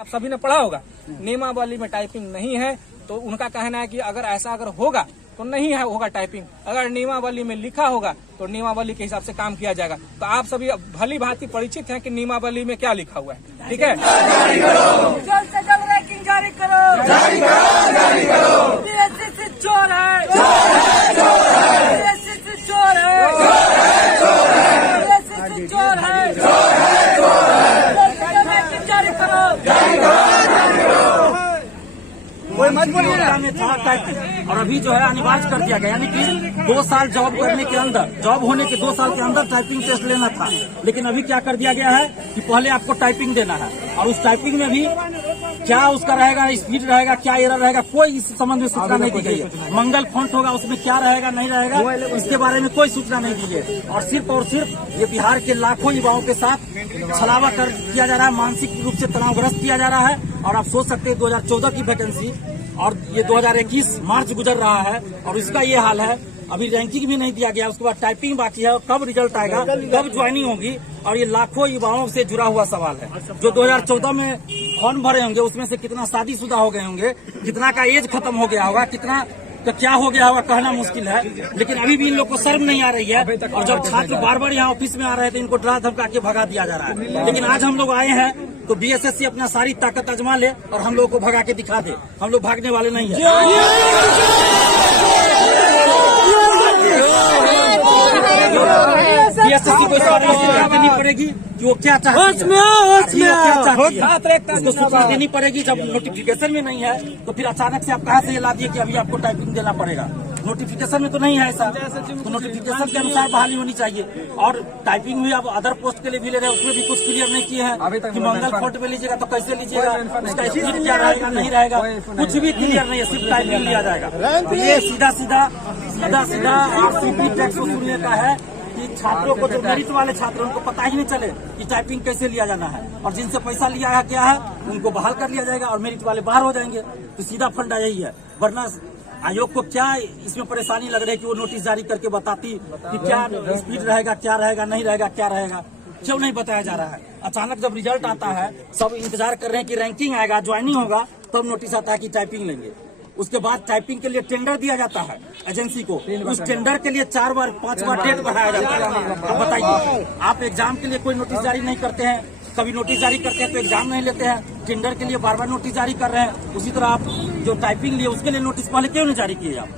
आप सभी ने पढ़ा होगा, नियमावली में टाइपिंग नहीं है, तो उनका कहना है कि अगर ऐसा अगर होगा तो नहीं है होगा टाइपिंग, अगर नियमावली में लिखा होगा तो नियमावली के हिसाब से काम किया जाएगा। तो आप सभी भली भांति परिचित हैं कि नियमावली में क्या लिखा हुआ है, ठीक है। जल्द से जल्द रैंकिंग जारी करो, जारी करो, जारी करो। बीएसएससी चोर है, चोर है, बीएसएससी चोर है, चोर है, बीएसएससी चोर है, चोर है, चोर है। जल्द से जल्द रैंकिंग जारी करो, जारी करो, जारी करो। कोई मजबूरी में था टाइपिंग, और अभी जो है अनिवार्य कर दिया गया, यानी कि 2 साल जॉब करने के अंदर, जॉब होने के 2 साल के अंदर टाइपिंग टेस्ट लेना था। लेकिन अभी क्या कर दिया गया है कि पहले आपको टाइपिंग देना है, और उस टाइपिंग में भी क्या उसका रहेगा, स्पीड रहेगा, क्या एरर रहेगा, कोई इस संबंध में सूचना नहीं दी गई है। मंगल फॉन्ट होगा, उसमें क्या रहेगा नहीं रहेगा, इसके बारे में कोई सूचना नहीं दी है। और सिर्फ ये बिहार के लाखों युवाओं के साथ छलावा कर किया जा रहा है, मानसिक रूप से तनावग्रस्त किया जा रहा है। और आप सोच सकते हैं 2014 की वैकेंसी और ये 2021 मार्च गुजर रहा है और इसका ये हाल है। अभी रैंकिंग भी नहीं दिया गया, उसके बाद टाइपिंग बाकी है, कब रिजल्ट आएगा, कब ज्वाइनिंग होगी। और ये लाखों युवाओं से जुड़ा हुआ सवाल है। जो 2014 में फॉर्म भरे होंगे उसमें से कितना शादीशुदा हो गए होंगे, कितना का एज खत्म हो गया होगा, कितना तो क्या हो गया होगा कहना मुश्किल है। लेकिन अभी भी इन लोग को शर्म नहीं आ रही है। और जब छात्र बार बार यहाँ ऑफिस में आ रहे थे, इनको डरा धमका के भगा दिया जा रहा है। लेकिन आज हम लोग आए हैं तो बीएसएससी अपना सारी ताकत आजमा ले और हम लोगों को भगा के दिखा दे। हम लोग भागने वाले नहीं है। बीएसएससी को सूचना देनी पड़ेगी कि वो क्या चाहती है, उसको सूचना देनी पड़ेगी। जब नोटिफिकेशन में नहीं है तो फिर अचानक से आप कहाँ से ये ला दिए कि अभी आपको टाइपिंग देना पड़ेगा। नोटिफिकेशन में तो नहीं है ऐसा, तो नोटिफिकेशन के अनुसार बहाली होनी चाहिए। और टाइपिंग भी आप अदर पोस्ट के लिए भी ले रहे हैं, उसमें भी कुछ क्लियर नहीं किए हैं कि मंगल फॉन्ट में लीजिएगा तो कैसे लीजिएगा, उसका स्पीड क्या रहेगा नहीं रहेगा, कुछ भी क्लियर नहीं है, सिर्फ टाइपिंग लिया जाएगा। तो ये सीधा सीधा आरसीपी टैक्स वसूलने का है कि छात्रों को, जो मेरिट वाले छात्र उनको पता ही नहीं चले कि टाइपिंग कैसे लिया जाना है। और जिनसे पैसा लिया है क्या है उनको बहाल कर लिया जाएगा और मेरिट वाले बाहर हो जाएंगे। तो सीधा फंडा यही है। वरना आयोग को क्या इसमें परेशानी लग रही है कि वो नोटिस जारी करके बताती कि क्या स्पीड रहेगा, क्या रहेगा नहीं रहेगा, क्या रहेगा, क्यों नहीं बताया जा रहा है। अचानक जब रिजल्ट आता है सब इंतजार कर रहे हैं कि रैंकिंग आएगा, ज्वाइनिंग होगा, तब नोटिस आता है कि टाइपिंग लेंगे। उसके बाद टाइपिंग के लिए टेंडर दिया जाता है एजेंसी को, उस टेंडर के लिए 4 बार 5 बार डेट बढ़ाया जाता है। अब बताइए, आप एग्जाम के लिए कोई नोटिस जारी नहीं करते हैं, कभी नोटिस जारी करते हैं तो एग्जाम नहीं लेते हैं, टेंडर के लिए बार बार नोटिस जारी कर रहे हैं। उसी तरह आप जो टाइपिंग लिए उसके लिए नोटिस पहले क्यों नहीं जारी किए आप?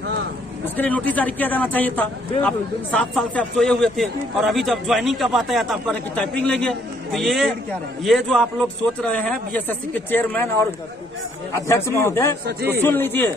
उसके लिए नोटिस जारी किया जाना चाहिए था। आप 7 साल से आप सोए हुए थे और अभी जब ज्वाइनिंग का बात आया तो आप कह रहे कि टाइपिंग लेंगे। तो ये जो आप लोग सोच रहे हैं बीएसएससी के चेयरमैन और अध्यक्ष महोदय, तो सुन लीजिए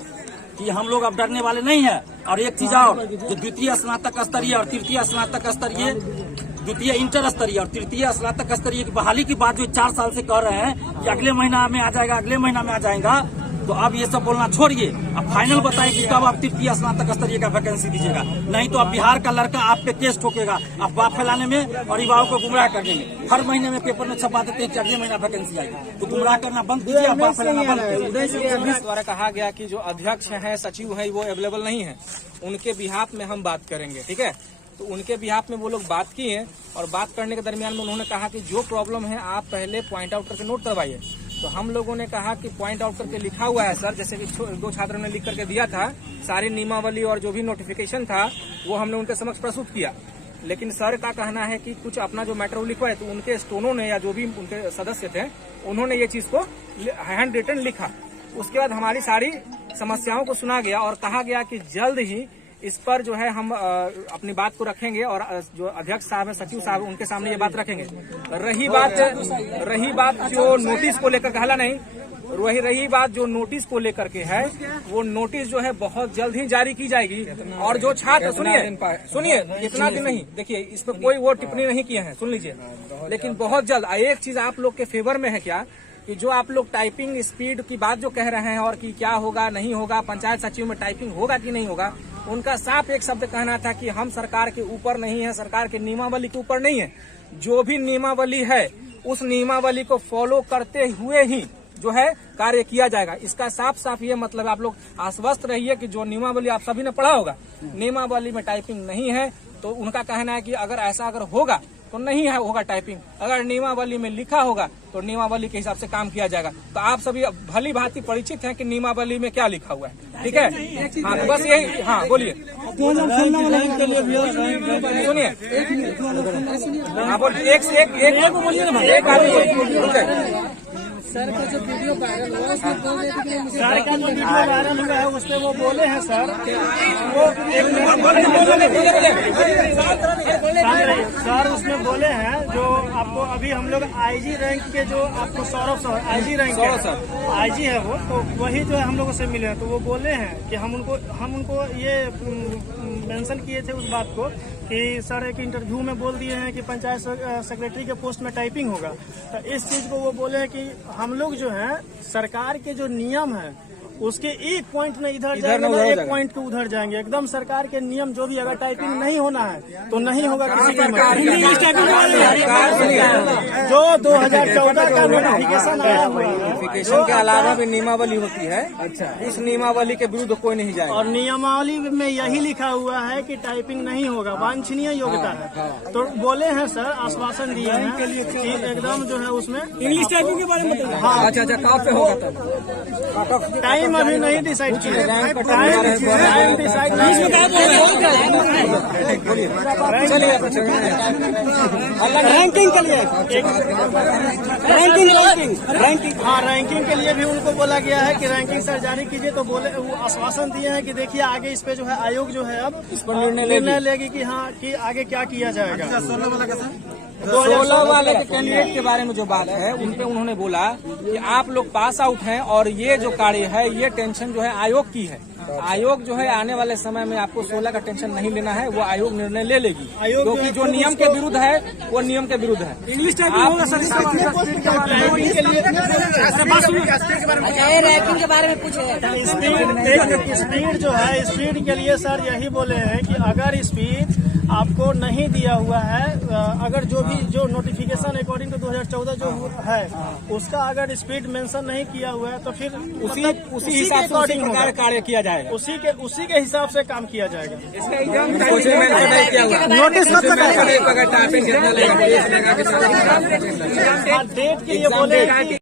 कि हम लोग अब डरने वाले नहीं है। और एक चीज और, जो द्वितीय स्नातक स्तरीय और तृतीय स्नातक स्तरीय, द्वितीय इंटर स्तरीय और तृतीय स्नातक स्तरीय की बहाली की बात जो 4 साल से कर रहे हैं कि अगले महीना में आ जाएगा, अगले महीना में आ जाएगा, तो अब ये सब बोलना छोड़िए। अब फाइनल बताइए कि कब आप तृतीय स्नातक स्तरीय का वैकेंसी दीजिएगा। नहीं तो अब बिहार का लड़का आप पे केस ठोकेगा अफवाह फैलाने में और युवाओं को गुमराह करने में। हर महीने में पेपर में छपा देते हैं कि अगले महीना वैकेंसी आएगी, तो गुमराह करना बंद कीजिए, अफवाह फैलाना बंद कीजिए। द्वारा कहा गया कि जो अध्यक्ष हैं, सचिव हैं, वो अवेलेबल नहीं है, उनके बिहाफ में हम बात करेंगे, ठीक है। तो उनके बिहाफ में वो लोग बात की है और बात करने के दरमियान में उन्होंने कहा कि जो प्रॉब्लम है आप पहले पॉइंट आउट करके नोट करवाइए। तो हम लोगों ने कहा कि पॉइंट आउट करके लिखा हुआ है सर, जैसे कि 2 छात्रों ने लिख करके दिया था, सारी नियमावली और जो भी नोटिफिकेशन था वो हमने उनके समक्ष प्रस्तुत किया। लेकिन सर का कहना है कि कुछ अपना जो मैटर लिखवाए, तो उनके स्टोनों ने या जो भी उनके सदस्य थे उन्होंने ये चीज को हैंड रिटन लिखा। उसके बाद हमारी सारी समस्याओं को सुना गया और कहा गया कि जल्द ही इस पर जो है हम अपनी बात को रखेंगे और जो अध्यक्ष साहब है, सचिव साहब, उनके सामने ये बात रखेंगे। रही बात जो नोटिस को लेकर, कहला नहीं, रही बात जो नोटिस को लेकर के है, वो नोटिस जो है बहुत जल्द ही जारी की जाएगी। और जो छात्र, सुनिए इतना दिन नहीं, देखिए इस पर कोई वो टिप्पणी नहीं किए हैं, सुन लीजिए, लेकिन बहुत जल्द। एक चीज आप लोग के फेवर में है क्या कि जो आप लोग टाइपिंग स्पीड की बात जो कह रहे हैं और कि क्या होगा नहीं होगा, पंचायत सचिव में टाइपिंग होगा कि नहीं होगा, उनका साफ एक शब्द कहना था कि हम सरकार के ऊपर नहीं है, सरकार के नियमावली के ऊपर नहीं है, जो भी नियमावली है उस नियमावली को फॉलो करते हुए ही जो है कार्य किया जाएगा। इसका साफ साफ ये मतलब, आप लोग आश्वस्त रहिए कि जो नियमावली आप सभी ने पढ़ा होगा, नियमावली में टाइपिंग नहीं है। तो उनका कहना है कि अगर ऐसा होगा तो नहीं है होगा टाइपिंग। अगर नियमावली में लिखा होगा तो नियमावली के हिसाब से काम किया जाएगा। तो आप सभी भली भांति परिचित हैं कि नियमावली में क्या लिखा हुआ है, ठीक है। हाँ, तो बस यही। हाँ, बोलिए, सुनिए। हाँ, बोलिए, एक से एक आदमी। सर का जो वीडियो वायरल हुआ उसमें बोल रहे थे कि सर का जो वीडियो वायरल हुआ है उसमें वो बोले हैं सर, वो सर उसमें बोले हैं जो आपको अभी हम लोग आईजी रैंक के जो आपको सौरभ आईजी रैंक आईजी है वो, तो वही जो है हम लोगों से मिले हैं। तो वो बोले हैं कि हम उनको ये मेंशन किए थे उस बात को कि सर एक इंटरव्यू में बोल दिए हैं कि पंचायत सेक्रेटरी के पोस्ट में टाइपिंग होगा। तो इस चीज को वो बोले हैं कि हम लोग जो है सरकार के जो नियम है उसके एक पॉइंट में इधर जाएंगे ना, एक पॉइंट के उधर जाएंगे। एकदम सरकार के नियम जो भी, अगर टाइपिंग नहीं होना है तो नहीं होगा किसी का। जो 2014 का नोटिफिकेशन आया हुआ है, नोटिफिकेशन के अलावा भी नियमावली होती है। अच्छा, इस नियमावली के विरुद्ध कोई नहीं जाएगा। और नियमावली में यही लिखा हुआ है कि टाइपिंग नहीं होगा, वांछनीय योग्यता है। तो बोले हैं सर, आश्वासन दिए हैं कि एकदम जो है उसमें इंग्लिश टाइपिंग के बारे में बताइए। हाँ, अच्छा, कहाँ पे होगा तब? टाइम अभी नहीं डिसाइड किया, टाइम डिसाइड रैंकिंग के लिए रैंकिंग हाँ, रैंकिंग के लिए भी उनको बोला गया है कि रैंकिंग सर जारी कीजिए। तो बोले, वो आश्वासन दिए हैं कि देखिए आगे इस पे जो है आयोग जो है अब इस पर निर्णय लेगी कि हाँ कि आगे क्या किया जाएगा। 16 वाले के कैंडिडेट के बारे में जो बात है उन पे उन्होंने बोला कि आप लोग पास आउट हैं और ये जो कार्य है ये टेंशन जो है आयोग की है। आयोग जो है आने वाले समय में आपको 16 का टेंशन नहीं लेना है, वो आयोग निर्णय ले लेगी, क्योंकि जो नियम के विरुद्ध है वो नियम के विरुद्ध है। इंग्लिश टाइपिंग होगा सर। रैंकिंग के बारे में पूछे। स्पीड जो है, स्पीड के लिए सर यही बोले हैं कि अगर स्पीड आपको नहीं दिया हुआ है, अगर जो नोटिफिकेशन अकॉर्डिंग टू 2014 जो है उसका अगर स्पीड मेंशन नहीं किया हुआ है तो फिर उसी हिसाब से कार्य किया जाएगा, उसी के हिसाब से काम किया जाएगा। नोटिस डेट के लिए बोले